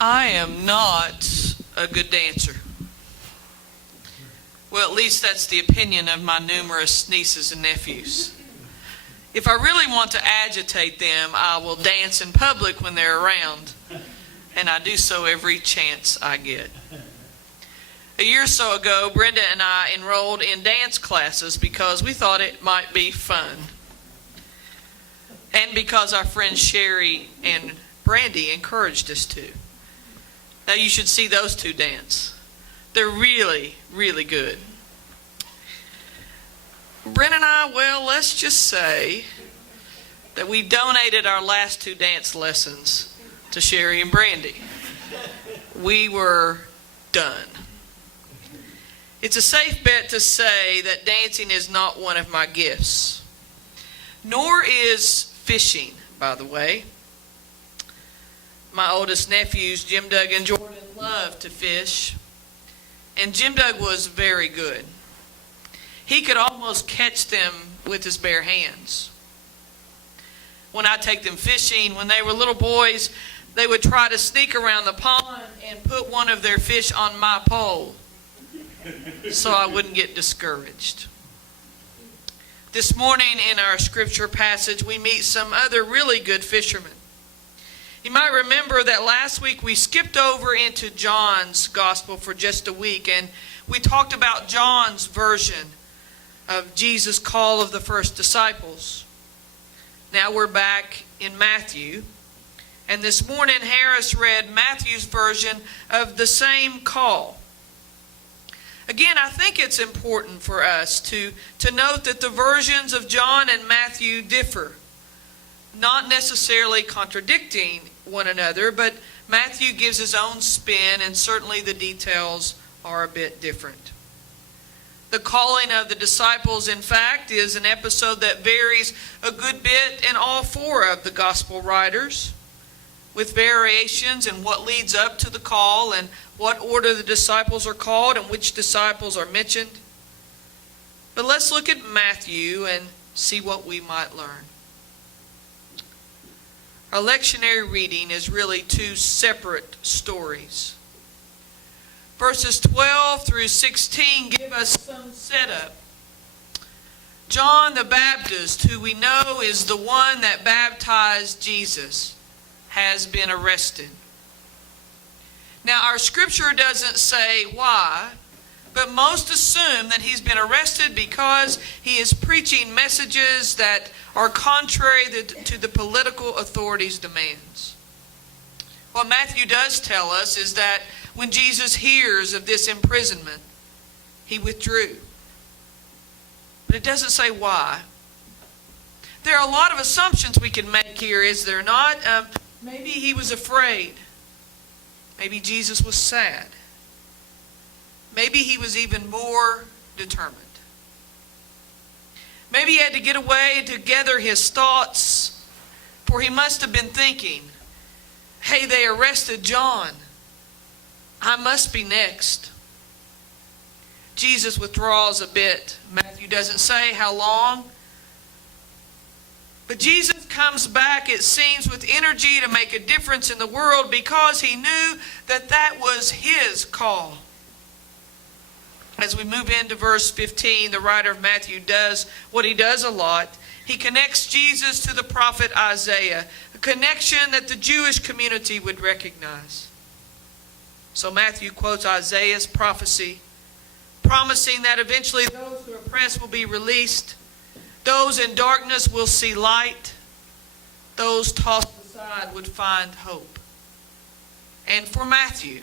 I am not a good dancer. Well, at least that's the opinion of my numerous nieces and nephews. If I really want to agitate them, I will dance in public when they're around, and I do so every chance I get. A year or so ago, Brenda and I enrolled in dance classes because we thought it might be fun, and because our friends Sherry and Brandy encouraged us to. Now you should see those two dance. They're really, really good. Brent and I, well, let's just say that we donated our last two dance lessons to Sherry and Brandy. We were done. It's a safe bet to say that dancing is not one of my gifts. Nor is fishing, by the way. My oldest nephews, Jim, Doug, and Jordan, love to fish. And Jim Doug was very good. He could almost catch them with his bare hands. When I take them fishing, when they were little boys, they would try to sneak around the pond and put one of their fish on my pole so I wouldn't get discouraged. This morning in our scripture passage, we meet some other really good fishermen. You might remember that last week we skipped over into John's gospel for just a week, and we talked about John's version of Jesus' call of the first disciples. Now we're back in Matthew, and this morning Harris read Matthew's version of the same call. Again, I think it's important for us to note that the versions of John and Matthew differ. Not necessarily contradicting one another, but Matthew gives his own spin, and certainly the details are a bit different. The calling of the disciples, in fact, is an episode that varies a good bit in all four of the gospel writers, with variations in what leads up to the call and what order the disciples are called and which disciples are mentioned. But let's look at Matthew and see what we might learn. Our lectionary reading is really two separate stories. Verses 12 through 16 give us some setup. John the Baptist, who we know is the one that baptized Jesus, has been arrested. Now, our scripture doesn't say why, but most assume that he's been arrested because he is preaching messages that are contrary to the political authorities' demands. What Matthew does tell us is that when Jesus hears of this imprisonment, he withdrew. But it doesn't say why. There are a lot of assumptions we can make here, is there not? Maybe he was afraid. Maybe Jesus was sad. Maybe he was even more determined. Maybe he had to get away to gather his thoughts, for he must have been thinking, hey, they arrested John. I must be next. Jesus withdraws a bit. Matthew doesn't say how long. But Jesus comes back, it seems, with energy to make a difference in the world because he knew that that was his call. As we move into verse 15, the writer of Matthew does what he does a lot. He connects Jesus to the prophet Isaiah, a connection that the Jewish community would recognize. So Matthew quotes Isaiah's prophecy, promising that eventually those who are oppressed will be released, those in darkness will see light, those tossed aside would find hope. And for Matthew,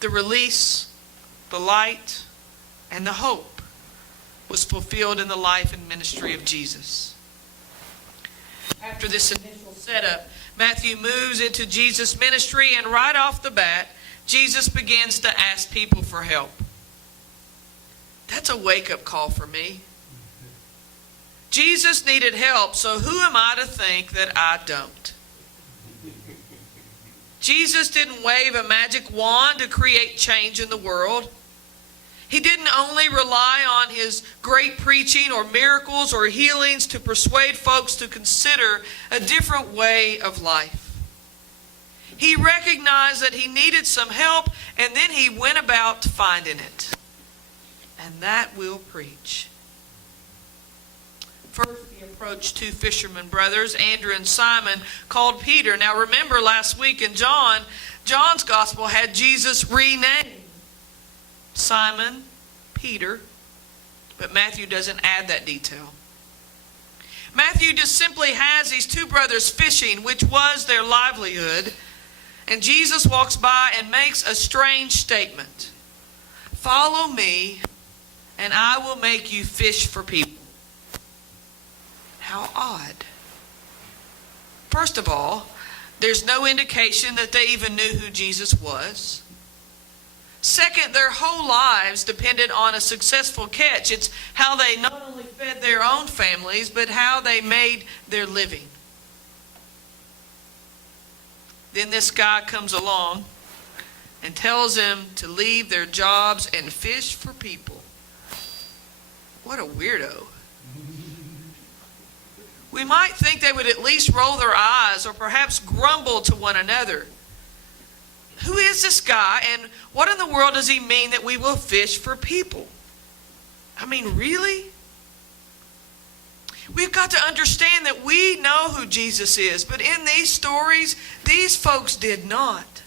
the release, the light, and the hope was fulfilled in the life and ministry of Jesus. After this initial setup, Matthew moves into Jesus' ministry, and right off the bat, Jesus begins to ask people for help. That's a wake-up call for me. Jesus needed help, so who am I to think that I don't? Jesus didn't wave a magic wand to create change in the world. He didn't only rely on his great preaching or miracles or healings to persuade folks to consider a different way of life. He recognized that he needed some help, and then he went about finding it. And that will preach. First, he approached two fishermen brothers, Andrew and Simon, called Peter. Now remember last week in John's gospel had Jesus renamed Simon, Peter, but Matthew doesn't add that detail. Matthew just simply has these two brothers fishing, which was their livelihood, and Jesus walks by and makes a strange statement. Follow me, and I will make you fish for people. How odd. First of all, there's no indication that they even knew who Jesus was. Second, their whole lives depended on a successful catch. It's how they not only fed their own families, but how they made their living. Then this guy comes along and tells them to leave their jobs and fish for people. What a weirdo. We might think they would at least roll their eyes or perhaps grumble to one another. Who is this guy, and what in the world does he mean that we will fish for people? I mean, really? We've got to understand that we know who Jesus is, but in these stories, these folks did not.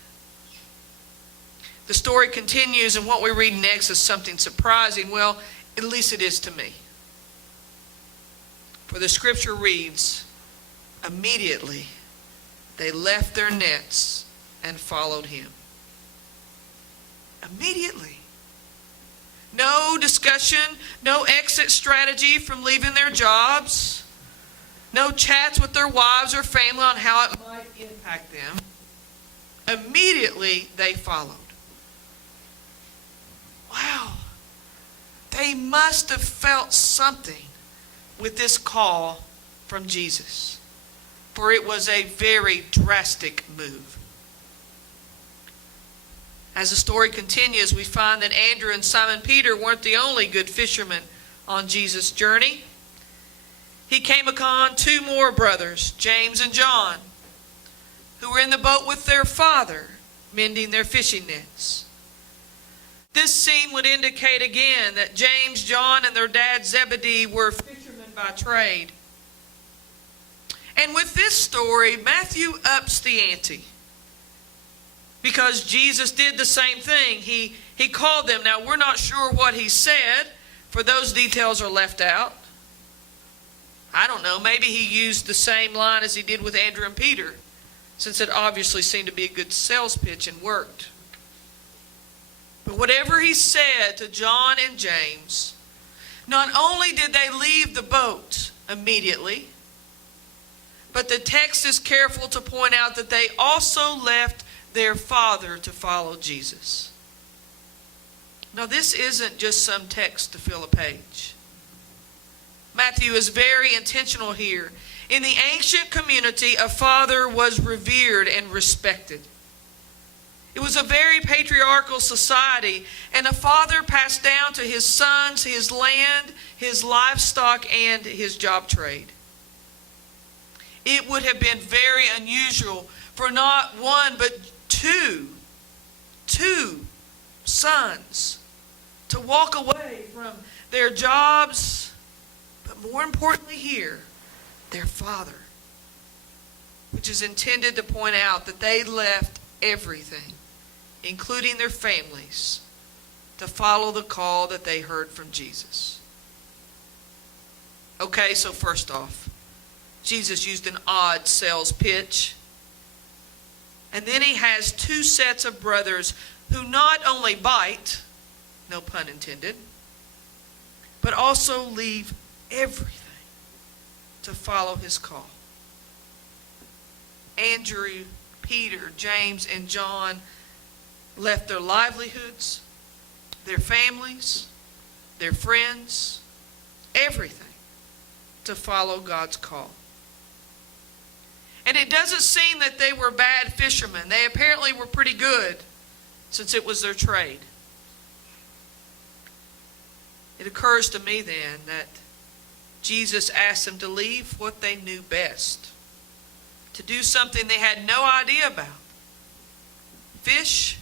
The story continues, and what we read next is something surprising. Well, at least it is to me. For the scripture reads, immediately they left their nets and followed him. Immediately. No discussion, no exit strategy from leaving their jobs, no chats with their wives or family on how it might impact them. Immediately they followed. Wow. They must have felt something with this call from Jesus, for it was a very drastic move. As the story continues, we find that Andrew and Simon Peter weren't the only good fishermen on Jesus' journey. He came upon two more brothers, James and John, who were in the boat with their father, mending their fishing nets. This scene would indicate again that James, John, and their dad Zebedee were fishermen by trade. And with this story, Matthew ups the ante, because Jesus did the same thing. He called them. Now, we're not sure what he said, for those details are left out. I don't know. Maybe he used the same line as he did with Andrew and Peter, since it obviously seemed to be a good sales pitch and worked. But whatever he said to John and James, not only did they leave the boat immediately, but the text is careful to point out that they also left their father to follow Jesus. Now, this isn't just some text to fill a page. Matthew is very intentional here. In the ancient community, a father was revered and respected. It was a very patriarchal society, and a father passed down to his sons his land, his livestock, and his job trade. It would have been very unusual for not one but two sons to walk away from their jobs, but more importantly here, their father, which is intended to point out that they left everything, including their families, to follow the call that they heard from Jesus. Okay, so first off, Jesus used an odd sales pitch. And then he has two sets of brothers who not only bite, no pun intended, but also leave everything to follow his call. Andrew, Peter, James, and John left their livelihoods, their families, their friends, everything to follow God's call. And it doesn't seem that they were bad fishermen. They apparently were pretty good, since it was their trade. It occurs to me then that Jesus asked them to leave what they knew best, to do something they had no idea about, fish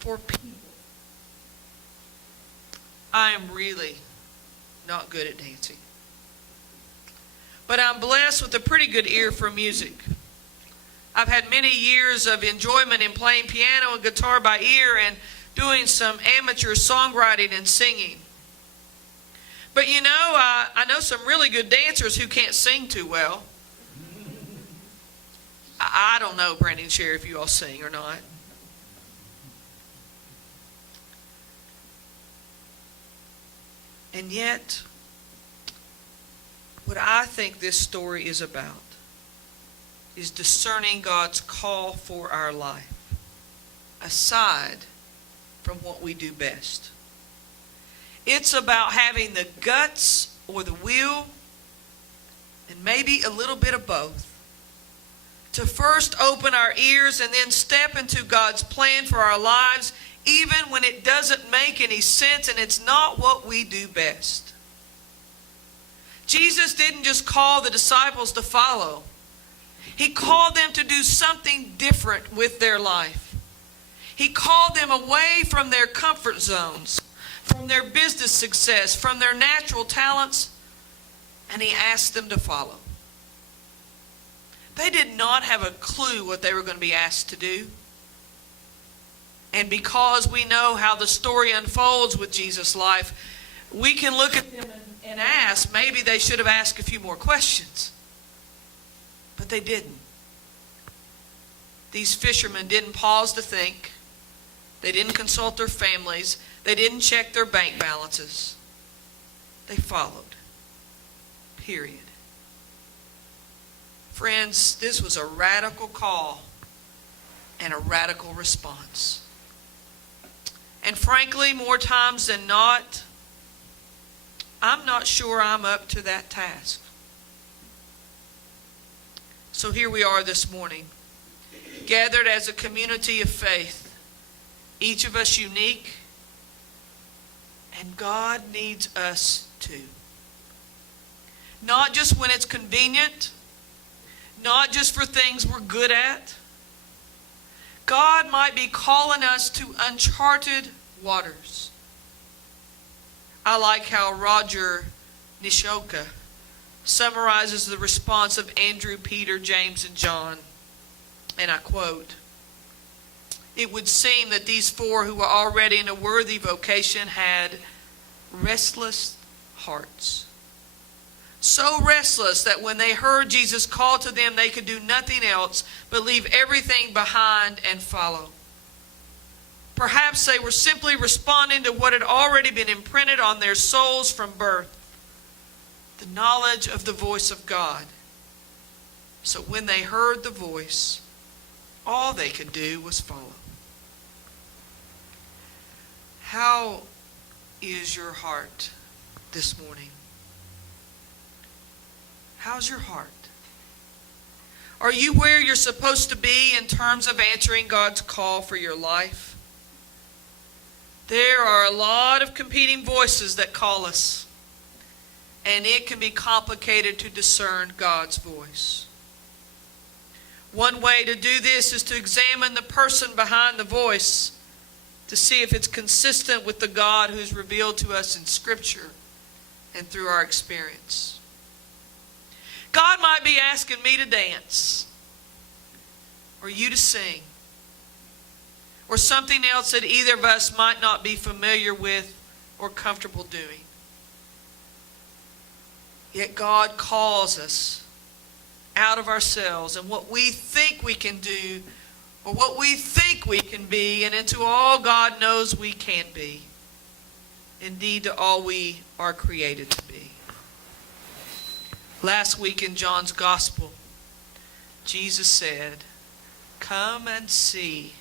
for people. I am really not good at dancing. But I'm blessed with a pretty good ear for music. I've had many years of enjoyment in playing piano and guitar by ear and doing some amateur songwriting and singing. But you know, I know some really good dancers who can't sing too well. I don't know, Brandon and Sherry, if you all sing or not. And yet, what I think this story is about is discerning God's call for our life, aside from what we do best. It's about having the guts or the will, and maybe a little bit of both, to first open our ears and then step into God's plan for our lives, even when it doesn't make any sense and it's not what we do best. Jesus didn't just call the disciples to follow. He called them to do something different with their life. He called them away from their comfort zones, from their business success, from their natural talents, and he asked them to follow. They did not have a clue what they were going to be asked to do. And because we know how the story unfolds with Jesus' life, we can look at them and ask, maybe they should have asked a few more questions. But they didn't. These fishermen didn't pause to think. They didn't consult their families. They didn't check their bank balances. They followed. Period. Friends, this was a radical call and a radical response. And frankly, more times than not, I'm not sure I'm up to that task. So here we are this morning, gathered as a community of faith, each of us unique, and God needs us too. Not just when it's convenient, not just for things we're good at. God might be calling us to uncharted waters. I like how Roger Nishoka summarizes the response of Andrew, Peter, James, and John. And I quote, "It would seem that these four who were already in a worthy vocation had restless hearts. So restless that when they heard Jesus call to them, they could do nothing else but leave everything behind and follow. Perhaps they were simply responding to what had already been imprinted on their souls from birth, the knowledge of the voice of God. So when they heard the voice, all they could do was follow." How is your heart this morning? How's your heart? Are you where you're supposed to be in terms of answering God's call for your life? There are a lot of competing voices that call us, and it can be complicated to discern God's voice. One way to do this is to examine the person behind the voice to see if it's consistent with the God who's revealed to us in Scripture and through our experience. God might be asking me to dance, or you to sing, or something else that either of us might not be familiar with or comfortable doing. Yet God calls us out of ourselves and what we think we can do or what we think we can be, and into all God knows we can be. Indeed, to all we are created to be. Last week in John's Gospel, Jesus said, "Come and see."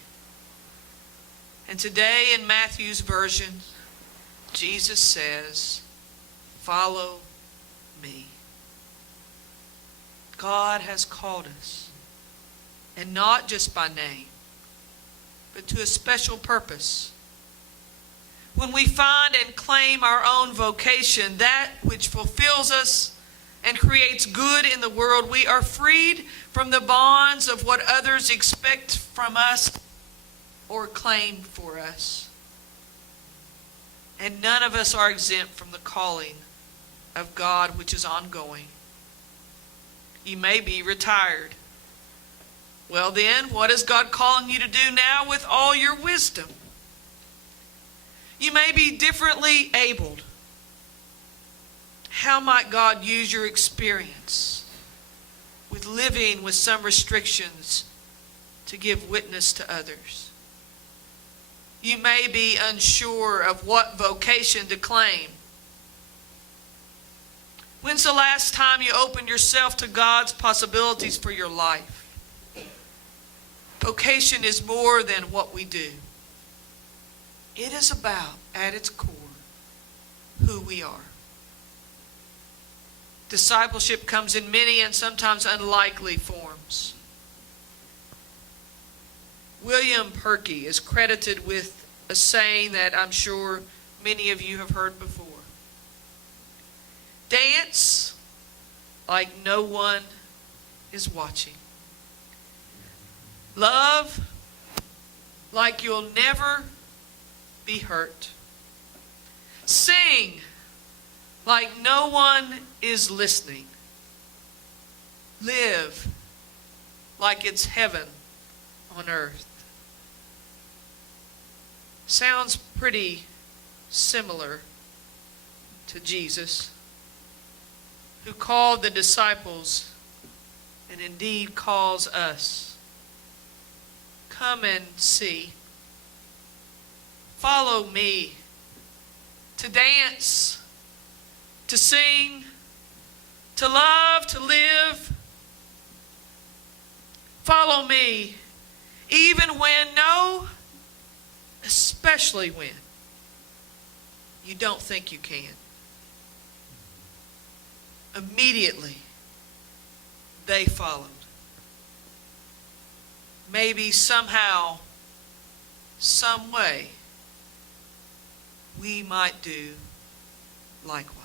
And today in Matthew's version, Jesus says, "Follow me." God has called us, and not just by name, but to a special purpose. When we find and claim our own vocation, that which fulfills us and creates good in the world, we are freed from the bonds of what others expect from us or claimed for us. And none of us are exempt from the calling of God which is ongoing. You may be retired. Well then, what is God calling you to do now with all your wisdom? You may be differently abled. How might God use your experience with living with some restrictions to give witness to others? You may be unsure of what vocation to claim. When's the last time you opened yourself to God's possibilities for your life? Vocation is more than what we do. It is about, at its core, who we are. Discipleship comes in many and sometimes unlikely forms. William Perky is credited with a saying that I'm sure many of you have heard before. Dance like no one is watching. Love like you'll never be hurt. Sing like no one is listening. Live like it's heaven on earth. Sounds pretty similar to Jesus, who called the disciples and indeed calls us. Come and see. Follow me to dance, to sing, to love, to live. Follow me even when, no, especially when you don't think you can. Immediately, they followed. Maybe somehow, some way, we might do likewise.